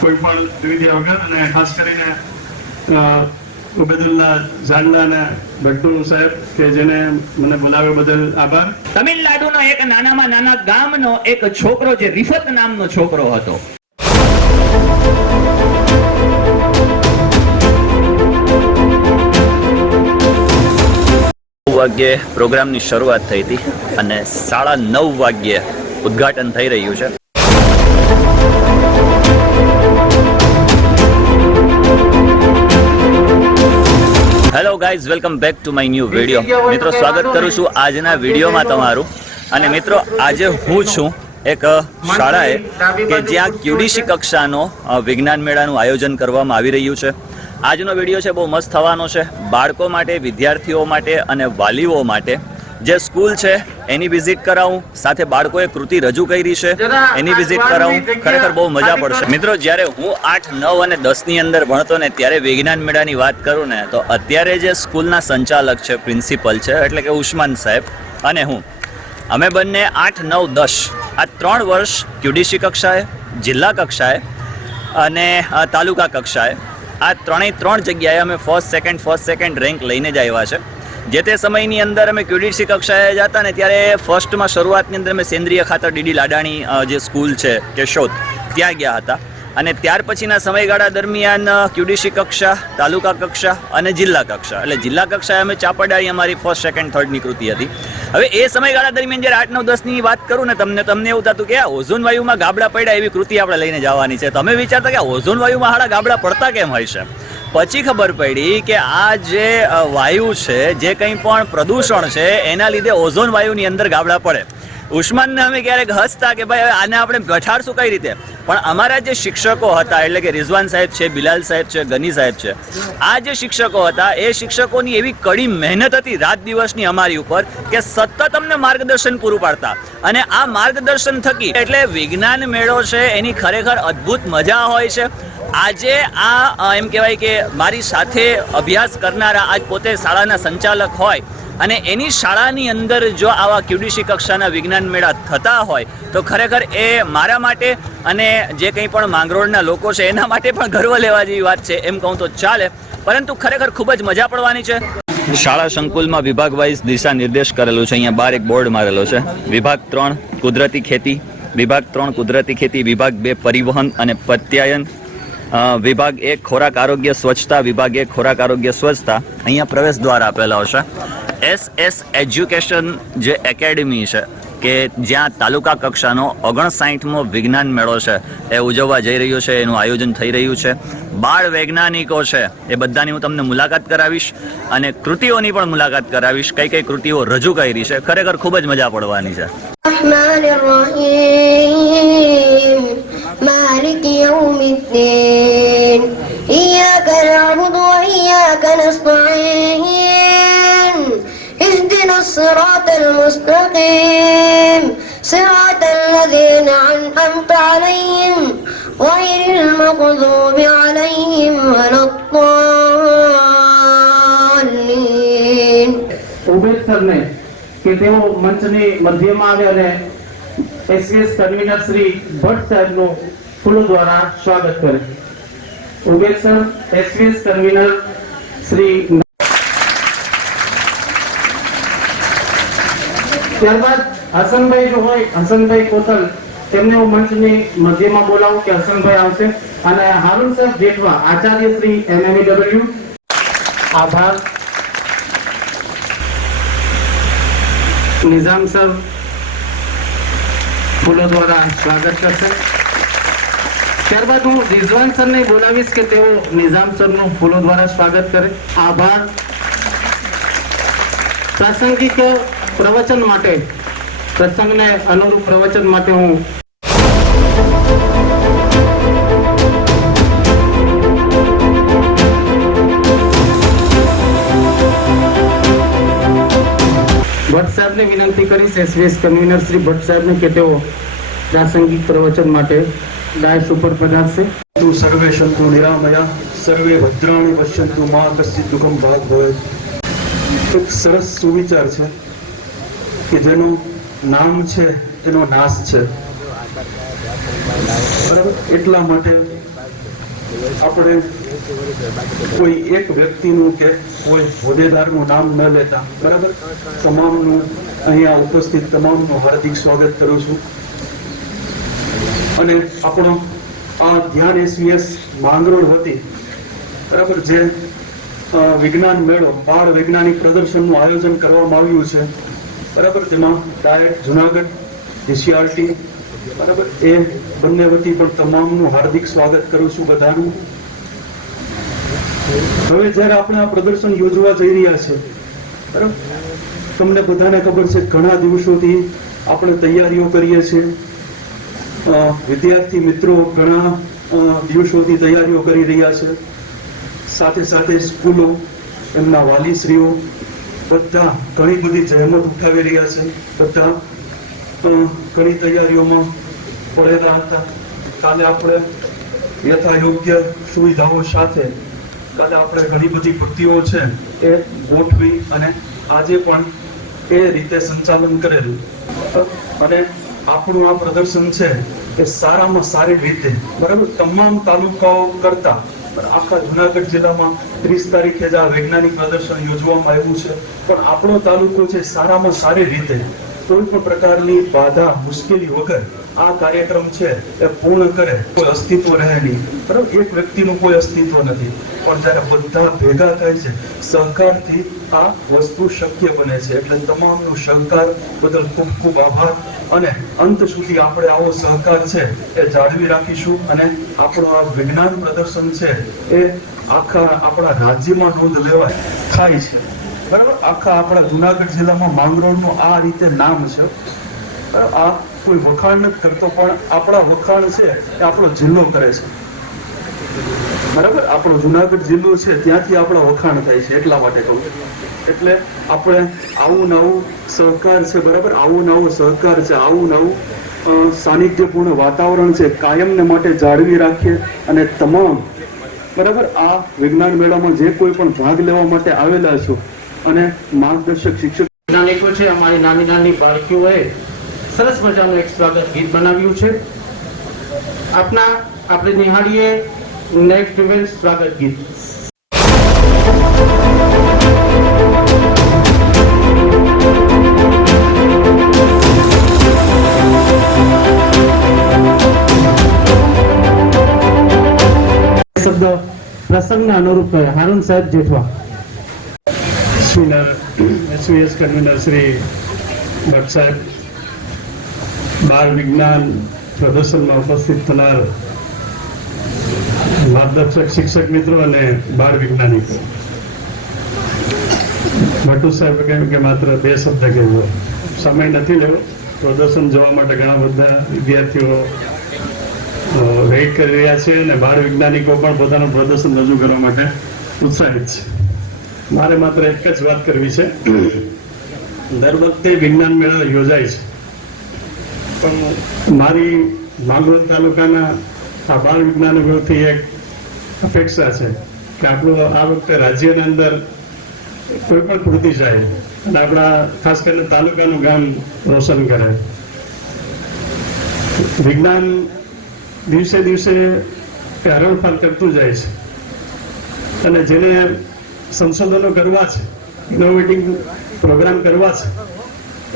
કોઈ પણ દ્વિધા વગર અને ખાસ કરીને ઉબેદુલ્લા ઝાડલા અને ભટ્ટુ સાહેબ કે જેને મને બોલાવ્યો બદલ આભાર. તમિલનાડુનો એક નાનામાં નાના ગામનો એક છોકરો જે રિફત નામનો છોકરો હતો. વાગ્યે પ્રોગ્રામની શરૂઆત થઈ હતી અને 9:30 વાગ્યે ઉદ્ઘાટન થઈ રહ્યું છે. Hello guys, welcome back to my new video. મિત્રો, સ્વાગત કરું છું આજના વિડીયોમાં તમારું. અને મિત્રો, આજે હું છું એક શાળાએ કે જ્યાં QDC કક્ષાનો વિજ્ઞાન મેળાનું આયોજન કરવામાં આવી રહ્યું છે. આજનો વિડીયો છે બહુ મસ્ત થવાનો છે. બાળકો માટે, વિદ્યાર્થીઓ માટે અને વાલીઓ માટે જે સ્કૂલ છે એની વિઝિટ કરાવું, સાથે બાળકોએ કૃતિ રજૂ કરી છે એની વિઝિટ કરાવું. ખરેખર બહુ મજા પડશે. મિત્રો, જ્યારે હું 8, 9 અને 10 ની અંદર ભણતો ને ત્યારે વિજ્ઞાન મેળાની વાત કરું ને તો અત્યારે જે સ્કૂલના સંચાલક છે, પ્રિન્સિપલ છે, એટલે કે ઉસ્માન સાહેબ અને હું, અમે બંને 8, 9, 10 આ 3 વર્ષ QDC કક્ષાએ, જિલ્લા કક્ષાએ અને તાલુકા કક્ષાએ આ ત્રણ જગ્યાએ અમે ફર્સ્ટ સેકન્ડ રેન્ક લઈને જ આવ્યા છે. જે તે સમયની અંદર અમે QDC કક્ષાએ જતા ને ત્યારે ફર્સ્ટમાં શરૂઆતની અંદર અમે સેન્દ્રિય ખાતર DD લાડાણી જે સ્કૂલ છે કેશોદ ત્યાં ગયા હતા. અને ત્યાર પછીના સમયગાળા દરમિયાન QDC કક્ષા, તાલુકા કક્ષા અને જિલ્લા કક્ષા, એટલે જિલ્લા કક્ષાએ અમે ચાપડાઈ અમારી ફર્સ્ટ, સેકન્ડ, થર્ડની કૃતિ હતી. હવે એ સમયગાળા દરમિયાન જ્યારે 8, 9, 10 ની વાત કરું ને તમને એવું થતું કે આ ઓઝોન વાયુમાં ગાબડા પડ્યા એવી કૃતિ આપણે લઈને જવાની છે. તમે વિચારતા કે ઓઝોન વાયુમાં હાડા ગાબડા પડતા કેમ હોય છે? પછી ખબર પડી કે આ જે વાયુ છે, જે કંઈ પણ પ્રદૂષણ છે એના લીધે ઓઝોન વાયુની અંદર ગાબડા પડે. ઉસ્માનને અમે ક્યારેક હસતા કે ભાઈ આને આપણે ઘટાડશું કઈ રીતે, પણ અમારા જે શિક્ષકો હતા, એટલે કે રિઝવાન સાહેબ છે, બિલાલ સાહેબ છે, ગની સાહેબ છે, આ જે શિક્ષકો હતા એ શિક્ષકોની એવી કડી મહેનત હતી રાત દિવસની અમારી ઉપર કે સતત અમને માર્ગદર્શન પૂરું પાડતા. અને આ માર્ગદર્શન થકી એટલે વિજ્ઞાન મેળો છે એની ખરેખર અદ્ભુત મજા હોય છે. આજે આ એમ કહેવાય કે મારી સાથે અભ્યાસ કરનારા આજ પોતે શાળાના સંચાલક હોય અને એની શાળાની અંદર જો આવા QDC કક્ષાના વિજ્ઞાન મેળા થતા હોય તો ખરેખર એ મારા માટે અને જે કંઈ પણ માંગરોળના લોકો છે એના માટે પણ ગર્વ લેવા જેવી વાત છે, એમ કહું તો ચાલે. પરંતુ ખરેખર ખૂબ જ મજા પડવાની છે. શાળા સંકુલમાં વિભાગ વાઇઝ દિશા નિર્દેશ કરેલું છે. અહીંયા બહાર એક બોર્ડ મારેલો છે. વિભાગ 3 કુદરતી ખેતી, વિભાગ 3 કુદરતી ખેતી, વિભાગ 2 પરિવહન અને પ્રત્યાયન, વિભાગ 1 ખોરાક આરોગ્ય સ્વચ્છતા, વિભાગ 1 ખોરાક આરોગ્ય સ્વચ્છતા. અહીંયા પ્રવેશ દ્વાર આપેલા હશે. SS એજ્યુકેશન જે એકેડમી છે કે જ્યાં તાલુકા કક્ષાનો 59મો વિજ્ઞાન મેળો છે એ ઉજવવા જઈ રહ્યો છે, એનું આયોજન થઈ રહ્યું છે. બાળ વૈજ્ઞાનિકો છે એ બધાની હું તમને મુલાકાત કરાવીશ અને કૃતિઓની પણ મુલાકાત કરાવીશ. કઈ કઈ કૃતિઓ રજૂ કરી છે, ખરેખર ખૂબ જ મજા પડવાની છે. مالك يوم الدين إياك نعبد وإياك نستعين اهدنا الصراط المستقيم صراط الذين أنعمت عليهم غير المغضوب عليهم ولا الضالين. ઉમેશ સરને કે તેઓ મંચની મધ્યમાં આવે અને એસવીએસ કન્વીનર શ્રી ભટ્ટ સાહેબનું ફૂલો દ્વારા સ્વાગત કરે. Umesh sir, SVS convener Shri. ત્યારબાદ હસનભાઈ જો હોય, હસનભાઈ કોતલ, તેમને હું મંચની મધ્યમાં બોલાવું કે હસનભાઈ આવશે. અને હારૂન સાહેબ જેઠવા, આચાર્ય શ્રી MMEW. આભાર. નિઝામ સર ફૂલો દ્વારા સ્વાગત કરશે. ત્યારબાદ હું રિઝવાન સરને બોલાવીશ કે તેઓ નિઝામ સરનું ફૂલો દ્વારા સ્વાગત કરે. આભાર. પ્રાસંગિક પ્રવચન માટે, પ્રસંગને અનુરૂપ પ્રવચન માટે હું ભટ્ટ સાહેબને વિનંતી કરીશ, એસવીએસ કન્વીનર શ્રી ભટ્ટ સાહેબને કે તેઓ પ્રાસંગિક પ્રવચન માટે ડાયસ ઉપર પધારશે. સર્વે સંતુ નિરામયા સર્વે ભદ્રાણી પશ્યંતુ મા કશ્ચિત દુઃખમ ભાગ ભવેત. એક સરસ સુવિચાર છે કે જેનું નામ છે એનો નાશ છે. બરાબર, એટલા માટે આપણે કોઈ એક વ્યક્તિનું કે કોઈ હોદ્દેદારનું નામ ન લેતા, બરાબર, તમામનું અહીંયા ઉપસ્થિત તમામનું હાર્દિક સ્વાગત કરું છું. અને આપણો આ ધ્યાન SVS માંગરોળ વતી, બરાબર, જે વિજ્ઞાન મેળો બાળ વૈજ્ઞાનિક પ્રદર્શનનું આયોજન કરવામાં આવ્યું છે, બરાબર, તેમાં ડાયટ જુનાગઢ DCRT, બરાબર, એ બંને વતી પણ તમામનું હાર્દિક સ્વાગત કરું છું બધાનું. હવે જ્યારે આપણે આ પ્રદર્શન યોજવા જઈ રહ્યા છે, બરાબર, તમને બધાને ખબર છે ઘણા દિવસોથી આપણે તૈયારીઓ કરીએ છીએ. વિદ્યાર્થી મિત્રો ઘણા દિવસોથી તૈયારીઓ કરી રહ્યા છે. સાથે સાથે સ્કૂલો, એમના વાલીશ્રીઓ બધા ઘણી બધી જહેમત ઉઠાવી રહ્યા છે. બધા ઘણી તૈયારીઓમાં પડેલા હતા. કાલે આપણે યથાયોગ્ય સુવિધાઓ સાથે કાલે આપણે ઘણી બધી કૃતિઓ છે એ ગોઠવી અને આજે પણ એ રીતે સંચાલન કરેલું. અને આપણું આ પ્રદર્શન છે એ સારામાં સારી રીતે, બરાબર, તમામ તાલુકાઓ કરતા આખા જુનાગઢ જિલ્લામાં 30 તારીખે જ આ વૈજ્ઞાનિક પ્રદર્શન યોજવામાં આવ્યું છે. પણ આપણો તાલુકો છે સારામાં સારી રીતે કોઈ પણ પ્રકારની બાધા મુશ્કેલી વગર આ કાર્યક્રમ છે એ પૂર્ણ કરે. કોઈ અસ્તિત્વ રહે નહીં, બરાબર, એક વ્યક્તિનું કોઈ અસ્તિત્વ નથી. પણ જ્યારે બધા ભેગા થાય છે, સહકારથી આ વસ્તુ શક્ય બને છે. એટલે તમામનું સહકાર બદલ ખૂબ ખૂબ આભાર. અને અંત સુધી આપણે આવો સહકાર છે એ જાળવી રાખીશું. અને આપણું આ વિજ્ઞાન પ્રદર્શન છે એ આખા આપણા રાજ્યમાં નોંધ લેવાય થાય છે, બરાબર. આખા આપણા જુનાગઢ જિલ્લામાં માંગરોળનું આ રીતે નામ છે. આ કોઈ વખાણ નથી કરતો, પણ આપણા વખાણ છે એ આપણો જિલ્લો કરે છે, બરાબર. આપણો જુનાગઢ જિલ્લો છે ત્યાંથી આપણા વખાણ થાય છે, એટલા માટે કહું. એટલે આપણે આવું નવું સહકાર છે, બરાબર, આવું નવો સહકાર છે, આવું નવું સાનિધ્યપૂર્ણ વાતાવરણ છે કાયમને માટે જાળવી રાખીએ. અને તમામ, બરાબર, આ વિજ્ઞાન મેળામાં જે કોઈ પણ ભાગ લેવા માટે આવેલા છો અને માર્ગદર્શક શિક્ષક વૈજ્ઞાનિકો છે, અમારી નાની નાની બાળકીઓએ સરસ મજાનું એક સ્વાગત ગીત બનાવ્યું છે. આપણે નિહાળીએ નેક્સ્ટ ઇવેન્ટ સ્વાગત ગીત. શબ્દ પ્રસંગના અનુરૂપ હારૂન સાહેબ જેઠવા. SVS કન્વીનર શ્રી ભટ્ટ સાહેબ, બાળ વિજ્ઞાન પ્રદર્શનમાં ઉપસ્થિત થનાર માર્ગદર્શક શિક્ષક મિત્રો અને બાળ વૈજ્ઞાનિકો, ભટ્ટુ સાહેબ કહ્યું કે માત્ર 2 શબ્દ કહેવો, સમય નથી લેવો. પ્રદર્શન જોવા માટે ઘણા બધા વિદ્યાર્થીઓ વેઇટ કરી રહ્યા છે અને બાળ વૈજ્ઞાનિકો પણ પોતાનું પ્રદર્શન રજૂ કરવા માટે ઉત્સાહિત છે. મારે માત્ર એક જ વાત કરવી છે. દર વખતે વિજ્ઞાન મેળો યોજાય છે, પણ મારી માંગરોળ તાલુકાના આ બાળ વૈજ્ઞાનિકોથી એક અપેક્ષા છે કે આપણું આ વખતે રાજ્યની અંદર કોઈ પણ કૃતિ જાય અને આપણા ખાસ કરીને તાલુકાનું ગામ રોશન કરે. વિજ્ઞાન દિવસે દિવસે હરણફાળ કરતું જાય છે અને જેને સંશોધનો કરવા છે, ઇનોવેટિંગ પ્રોગ્રામ કરવા છે,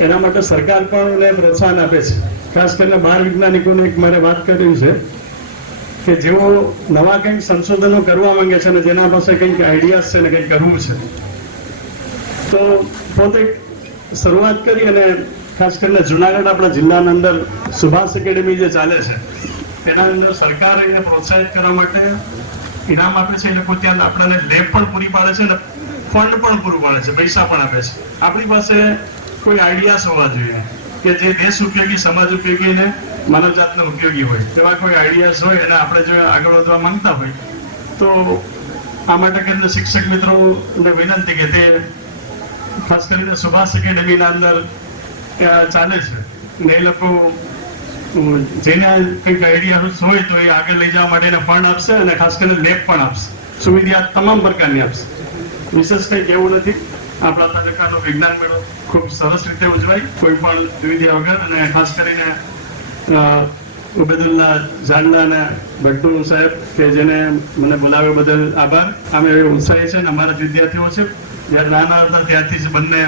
એના માટે સરકાર પણ એને પ્રોત્સાહન આપે છે. ખાસ કરીને બાળ વૈજ્ઞાનિકોને એક મારે વાત કરવી છે કે જેઓ નવા કંઈક સંશોધનો કરવા માંગે છે અને જેના પાસે કંઈક આઈડિયાઝ છે અને કંઈક કરવું છે, તો પોતે શરૂઆત કરી. અને ખાસ કરીને જુનાગઢ આપણા જિલ્લાના અંદર સુભાષ એકેડેમી જે ચાલે છે તેના અંદર સરકાર એને પ્રોત્સાહિત કરવા માટે ઇનામ આપે છે. એ લોકો ત્યાં આપણને લેબ પણ પૂરી પાડે છે અને ફંડ પણ પૂરું પાડે છે, પૈસા પણ આપે છે. આપણી પાસે કોઈ આઈડિયાઝ હોવા જોઈએ કે જે દેશ ઉપયોગી, સમાજ ઉપયોગી અને માનવજાતને ઉપયોગી હોય. તેવા કોઈ આઈડિયાઝ હોય અને આપણે જો આગળ વધવા માંગતા હોય તો આ માટે કરીને શિક્ષક મિત્રોને વિનંતી કે તે ખાસ કરીને સુભાષ એકેડેમીના અંદર ચાલે છે ને એ લોકો જેને કંઈક આઈડિયા હોય તો એ આગળ લઈ જવા માટે ફંડ આપશે અને ખાસ કરીને લેબ પણ આપશે, સુવિધા તમામ પ્રકારની આપશે. વિશેષ કંઈક એવું નથી. આપણા તાલુકાનો વિજ્ઞાન મેળો ખૂબ સરસ રીતે ઉજવાય, કોઈ પણ દુવિધા વગર. અને ખાસ કરીને ઉબેદુલ્લા ઝાડલા અને ભટ્ટુ સાહેબ કે જેને મને બોલાવ્યો બદલ આભાર. અમે ઉત્સાહી છે ને અમારા જ વિદ્યાર્થીઓ છે. જ્યારે નાના હતા ત્યારથી જ બંને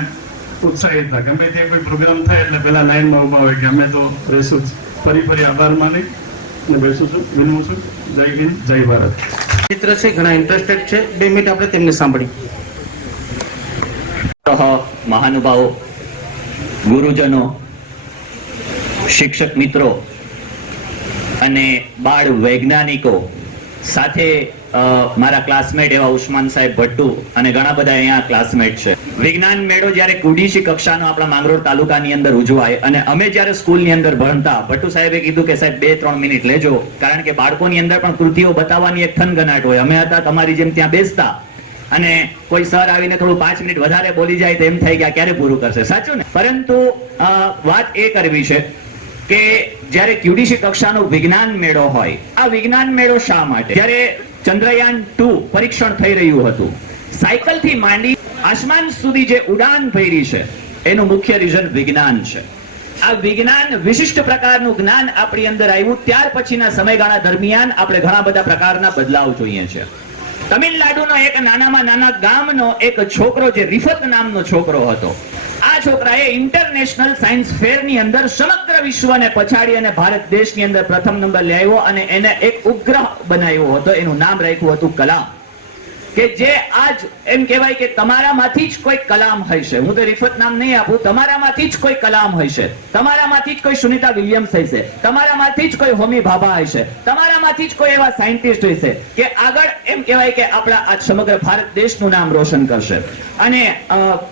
ઉત્સાહી હતા. ગમે તે કોઈ પ્રોગ્રામ થાય એટલે પહેલા લાઈનમાં ઊભા હોય કે અમે તો રહીશું જ. ફરી આભાર માની અને બેસું છું, વિનવું છું. જય હિન્દ, જય ભારત. ચિત્ર છે, ઘણા ઇન્ટરેસ્ટેડ છે. 2 મિનિટ આપણે તેમને સાંભળી. મહાનુભાવો, ગુરુજનો, શિક્ષક મિત્રો અને બાળ વૈજ્ઞાનિકો સાથે મારા ક્લાસમેટ એવા ઉસ્માન સાહેબ ભટ્ટુ અને ઘણા બધા અહીંયા ક્લાસમેટ છે. વિજ્ઞાન મેળો જ્યારે કુડીશી કક્ષાનો આપણા માંગરોળ તાલુકાની અંદર ઉજવાય અને અમે જ્યારે સ્કૂલની અંદર ભણતા, ભટ્ટુ સાહેબે કીધું કે સાહેબ 2-3 મિનિટ લેજો, કારણ કે બાળકોની અંદર પણ કૃતિઓ બતાવવાની એક થનગનાટ હોય. અમે હતા તમારી જેમ ત્યાં બેસતા અને કોઈ સર આવીને થોડું 5 મિનિટ વધારે બોલી જાય તો એમ થાય કે આ ક્યારે પૂરું કરશે, સાચું ને? પરંતુ વાત એ કરવી છે કે જ્યારે ક્યુડીસી કક્ષાનો વિજ્ઞાન મેળો હોય, આ વિજ્ઞાન મેળો શા માટે? જ્યારે ચંદ્રયાન 2 પરીક્ષણ થઈ રહ્યું હતું, સાયકલ થી માંડી આસમાન સુધી જે ઉડાન ભરી છે એનું મુખ્ય રીઝન વિજ્ઞાન છે. આ વિજ્ઞાન વિશિષ્ટ પ્રકારનું જ્ઞાન આપણી અંદર આવ્યું ત્યાર પછીના સમયગાળા દરમિયાન આપણે ઘણા બધા પ્રકારના બદલાવ જોઈએ છે. તમિલનાડુનો એક નાનામાં નાના ગામનો એક છોકરો, જે રિફત નામનો છોકરો હતો, આ છોકરાએ ઇન્ટરનેશનલ સાયન્સ ફેર ની અંદર સમગ્ર વિશ્વને પછાડી અને ભારત દેશની અંદર પ્રથમ નંબર લાવ્યો અને એને એક ઉપગ્રહ બનાવ્યો હતો. એનું નામ રાખ્યું હતું કલામ. કે જે આજ એમ કહેવાય કે તમારામાંથી જ કોઈ કલામ હશે. હું તો રિફત નામ નહીં આપું, તમારામાંથી જ કોઈ કલામ હશે, તમારામાંથી જ કોઈ સુનિતા વિલિયમ્સ હશે, તમારામાંથી જ કોઈ હોમી ભાભા હશે, તમારામાંથી જ કોઈ એવા સાયન્ટિસ્ટ હશે કે આગળ એમ કહેવાય કે આપણા આ સમગ્ર ભારત દેશનું નામ રોશન કરશે. અને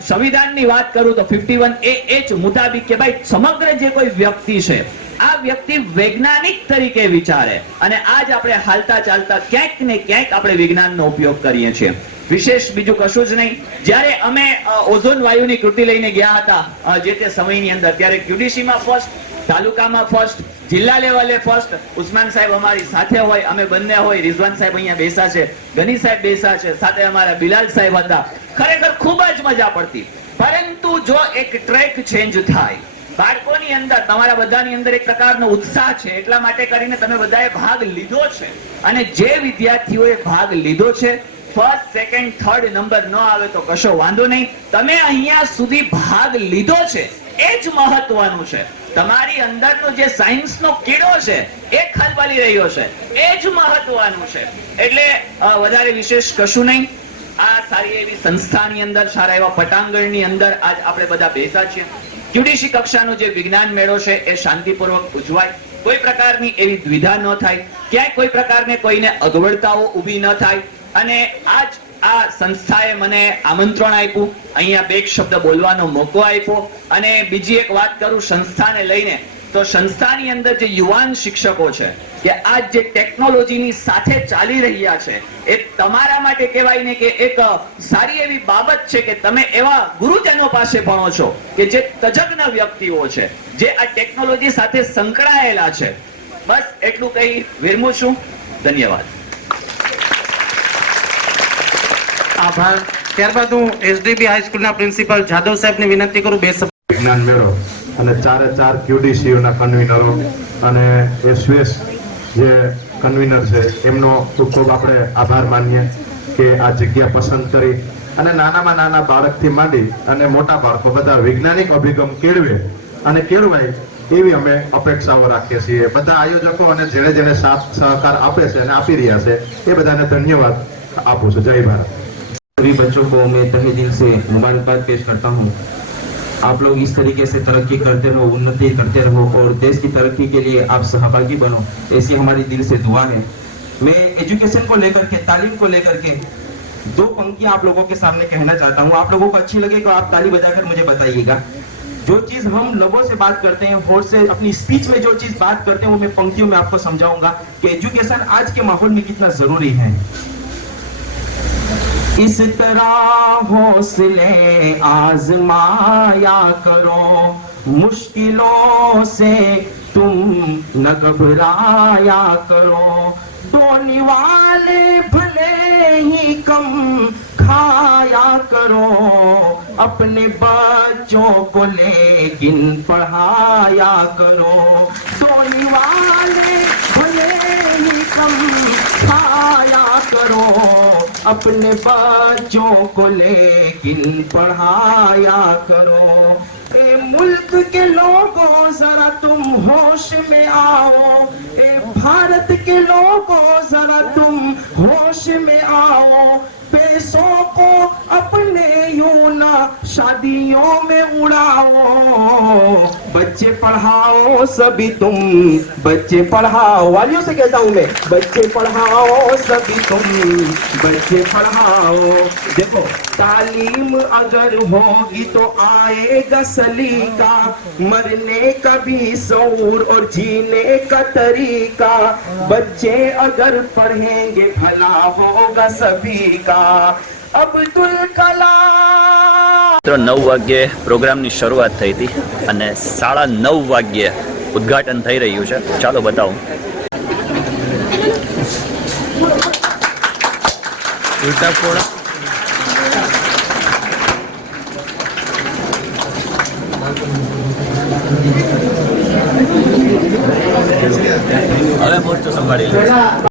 સંવિધાનની વાત કરું તો 51A મુતાબિક કે ભાઈ સમગ્ર જે કોઈ વ્યક્તિ છે, આ વ્યક્તિ વૈજ્ઞાનિક તરીકે વિચારે. અને આજ આપણે હાલતા ચાલતા ક્યાંક ને ક્યાંક આપણે વિજ્ઞાનનો ઉપયોગ કરીએ છીએ. વિશેષ બીજું કશું જ નહીં. જ્યારે અમે ઓઝોન વાયુની કૃતિ લઈને ગયા હતા જે તે સમયની અંદર, ત્યારે ક્યુડીસીમાં ફર્સ્ટ, તાલુકામાં ફર્સ્ટ, જિલ્લા લેવલે ફર્સ્ટ. ઉસ્માન સાહેબ અમારી સાથે હોય, અમે બંને હોય, રિઝવાન સાહેબ અહીંયા બેસા છે, ગની સાહેબ બેસા છે, સાથે અમારા બિલાલ સાહેબ હતા. ખરેખર ખૂબ જ મજા પડતી. પરંતુ જો એક ટ્રેક ચેન્જ થાય, બાળકોની અંદર, તમારા બધાની અંદર એક પ્રકારનો ઉત્સાહ છે, એટલા માટે કરીને તમે બધાએ ભાગ લીધો છે. અને જે વિદ્યાર્થીઓએ ભાગ લીધો છે, ફર્સ્ટ, સેકન્ડ, થર્ડ નંબર ન આવે તો કશો વાંધો નહીં, તમે અહીંયા સુધી ભાગ લીધો છે એ જ મહત્વનું છે. તમારી અંદરનો જે સાયન્સનો કીડો છે એ ખલબલી રહ્યો છે, એ જ મહત્વનું છે. એટલે વધારે વિશેષ કશું નહીં. આ સારી એવી સંસ્થાની અંદર, સારા એવા પટાંગણની અંદર આજ આપણે બધા બેસા છીએ. ક્યુડીસી કક્ષાનો જે વિજ્ઞાન મેળો છે એ શાંતિપૂર્વક ઉજવાય, કોઈ પ્રકારની એવી દ્વિધા ન થાય, ક્યાંય કોઈ પ્રકારને કોઈને અગવડતાઓ ઊભી ન થાય. અને આજ આ સંસ્થાએ મને આમંત્રણ આપ્યું, અહીંયા 2 શબ્દ બોલવાનો મોકો આપ્યો. અને બીજી એક વાત કરું સંસ્થાને લઈને, તો સંસ્થાની અંદર જે યુવાન શિક્ષકો છે કે આજ જે ટેકનોલોજીની સાથે ચાલી રહ્યા છે, એ તમારા માટે કહેવાય ને કે એક સારી એવી બાબત છે કે તમે એવા ગુરુજનો પાસે ભણો છો કે જે તજજ્ઞ વ્યક્તિઓ છે, જે આ ટેકનોલોજી સાથે સંકળાયેલા છે. બસ એટલું કહી વિરમું છું. ધન્યવાદ. આભાર. ત્યારબાદ હું એસડીબી હાઈસ્કૂલના પ્રિન્સિપલ જાદવ સાહેબને વિનંતી કરું 2 શબ્દ. વિજ્ઞાન મેળો અને 4 ક્યુડીસીઓના કન્વીનરો અને એસવીએસ જે કન્વીનર છે એમનો ખૂબ ખૂબ આપણે આભાર માનીએ કે આ જગ્યા પસંદ કરી અને નાનામાં નાના બાળકથી માંડી અને મોટા બાળકો બધા વૈજ્ઞાનિક અભિગમ કેળવે અને કેળવાય એવી અમે અપેક્ષાઓ રાખીએ છીએ. બધા આયોજકો અને જેણે સાથ સહકાર આપે છે અને આપી રહ્યા છે એ બધાને ધન્યવાદ આપું છું. જય ભારત. सभी बच्चों को मैं तहे दिल से मुबारकबाद पेश करता हूँ. आप लोग इस तरीके से तरक्की करते रहो, उन्नति करते रहो और देश की तरक्की के लिए आप सहभागी बनो, ऐसी हमारी दिल से दुआ है. मैं एजुकेशन को लेकर के, तालीम को लेकर के 2 पंक्तियां आप लोगों के सामने कहना चाहता हूँ. आप लोगों को अच्छी लगे तो आप ताली बजाकर मुझे बताइएगा. जो चीज हम लोगों से बात करते हैं, होड़ से अपनी स्पीच में जो चीज बात करते हैं वो मैं पंक्तियों में आपको समझाऊंगा कि एजुकेशन आज के माहौल में कितना जरूरी है. इस तरह हौसले आजमाया करो, मुश्किलों से तुम न घबराया करो, धोने वाले भले ही कम खाया करो, अपने बच्चों को लेकिन पढ़ाया करो. सोने वाले भले ही कम खाया करो, अपने बच्चों को लेकिन पढ़ाया करो। ए मुल्क के लोगों जरा तुम होश में आओ, ए भारत के लोगों जरा तुम होश में आओ। पैसों को अपने यूं ना शादियों में उड़ाओ, बच्चे पढ़ाओ सभी तुम, बच्चे पढ़ाओ। वालियों से कहता हूं मैं, बच्चे पढ़ाओ सभी तुम, बच्चे पढ़ाओ। देखो तालीम अगर होगी तो आएगा सलीका, मरने का भी शऊर और जीने का तरीका। बच्चे अगर पढ़ेंगे भला होगा सभी का। अब्दुल कलाम। મિત્રો 9 વાગ્યે પ્રોગ્રામની શરૂઆત થઈ હતી અને 9:30 વાગ્યે ઉદ્ઘાટન થઈ રહ્યું છે. ચાલો બતાવું. હવે મોરચો સંભાળી લે.